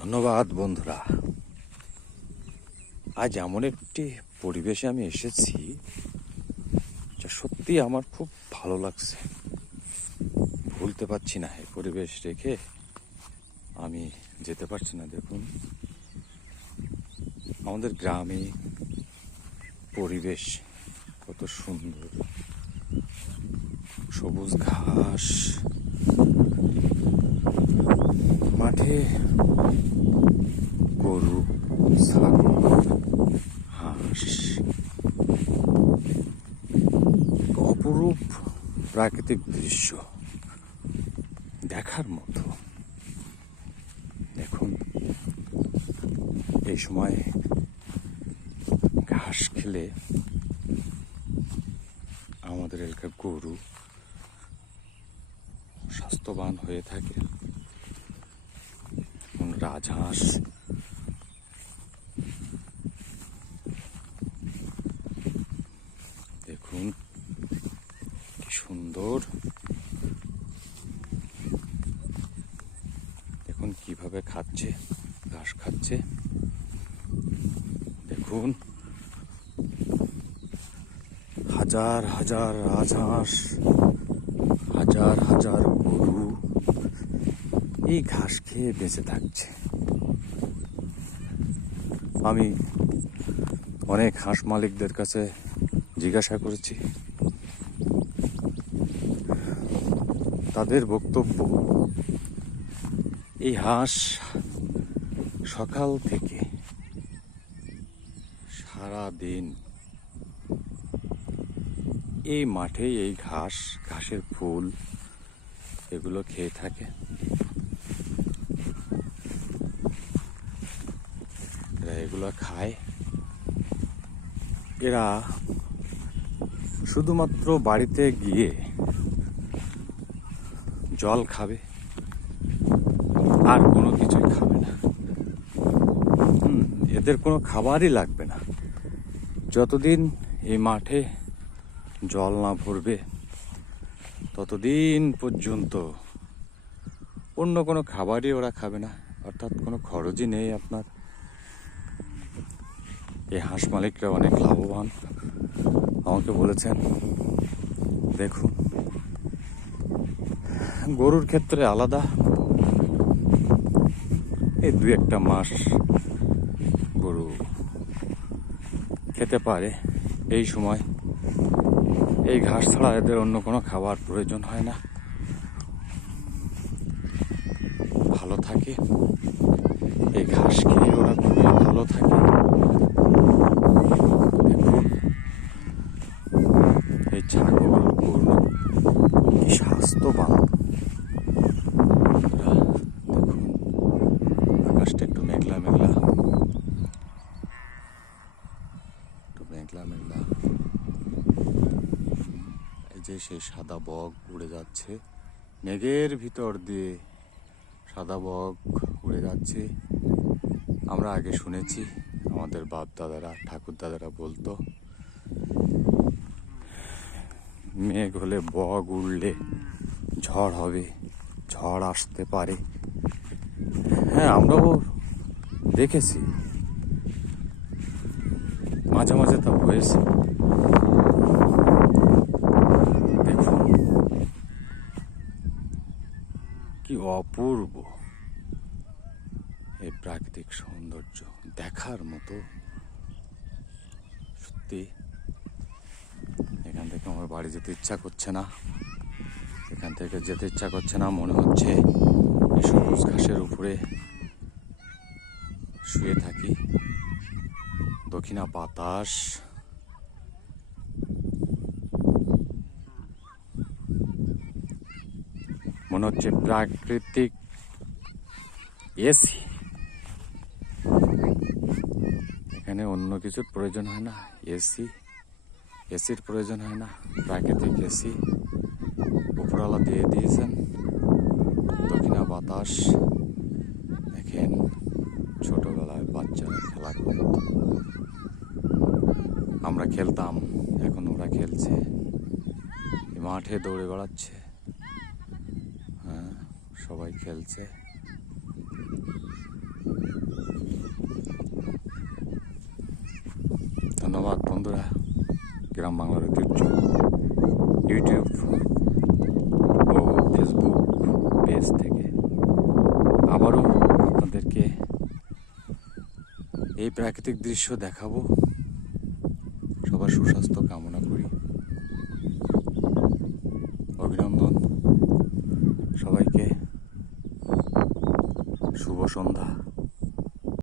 ধন্যবাদ, বন্ধুরা। আজ এমন একটি পরিবেশে আমি এসেছি যা সত্যি আমার খুব ভালো লাগছে। ভুলতে পারছি না, এই পরিবেশ রেখে আমি যেতে পারছি না, দেখুন। আমাদের গ্রামে পরিবেশ কত সুন্দর। সবুজ ঘাস মাঠে গরু, ছাগল, হাঁস, অপরূপ প্রাকৃতিক দৃশ্য দেখার মতো। দেখুন, এই সময় ঘাস খেলে আমাদের এলাকার গরু স্বাস্থ্যবান হয়ে থাকে। রাজহাঁস দেখুন, কি সুন্দর। দেখুন কীভাবে খাচ্ছে, ঘাস খাচ্ছে। দেখুন, হাজার হাজার রাজহাঁস। হাজার হাজার গরু এই ঘাস খেয়ে বেঁচে থাকছে। আমি অনেক হাঁস মালিকদের কাছে জিজ্ঞাসা করেছি। তাদের বক্তব্য, এই হাঁস সকাল থেকে সারা দিন এই মাঠে এই ঘাস, ঘাসের ফুল, এগুলো খেয়ে থাকে। এরা এগুলো খায়। এরা শুধুমাত্র বাড়িতে গিয়ে জল খাবে, আর কোনো কিছুই খাবে না। এদের কোনো খাবারই লাগবে না। যতদিন এই মাঠে জল না ভরবে, ততদিন পর্যন্ত অন্য কোনো খাবারই ওরা খাবে না। অর্থাৎ কোনো খরচই নেই আপনার। এই হাঁস মালিকরা অনেক লাভবান। আমাকে বলেছেন, দেখুন, গরুর ক্ষেত্রে আলাদা। এই দু একটা মাস গরু খেতে পারে। এই সময় এই ঘাস ছাড়া এদের অন্য কোনো খাবার প্রয়োজন হয় না। ভালো থাকে। এই ঘাস খেয়ে ওরা খুবই ভালো থাকে। এই ছাগল গরু স্বাস্থ্যবান দেখুন আকাশটা একটু মেঘলা মেঘলা একটু মেঘলা মেঘলা এই যে সেই সাদা বক উড়ে যাচ্ছে। মেঘের ভিতর দিয়ে সাদা বক উড়ে যাচ্ছে। আমরা আগে শুনেছি, আমাদের বাপ দাদারা ঠাকুর দাদারা বলতো, মেঘ হলে বক উড়লে ঝড় হবে, ঝড় আসতে পারে। হ্যাঁ আমরাও দেখেছি। মাঝে মাঝে তা হয়েছে দেখুন কি অপূর্ব। এই প্রাকৃতিক সৌন্দর্য দেখার মতো। সত্যি, এখান থেকে আমার বাড়ি যেতে ইচ্ছা করছে না। এখান থেকে যেতে ইচ্ছা করছে না, মনে হচ্ছে এই সবুজ ঘাসের উপরে শুয়ে থাকি। দক্ষিণা বাতাস। মনে হচ্ছে প্রাকৃতিক এসি এখানে অন্য কিছুর প্রয়োজন হয় না। এসি এসির প্রয়োজন হয় না। প্রাকৃতিক এসি উপরওয়ালা দিয়ে দিয়েছেন। দক্ষিণা বাতাস। দেখেন, ছোটবেলায় বাচ্চারা খেলা করত। আমরা খেলতাম, এখন ওরা খেলছে। মাঠে দৌড়ে বেড়াচ্ছে। সবাই খেলছে। ধন্যবাদ বন্ধুরা, গ্রাম বাংলার ঐতিহ্য। ইউটিউব ও ফেসবুক পেজ থেকে আবারও আপনাদেরকে এই প্রাকৃতিক দৃশ্য দেখাবো। সবার সুস্বাস্থ্য কামনা 双的。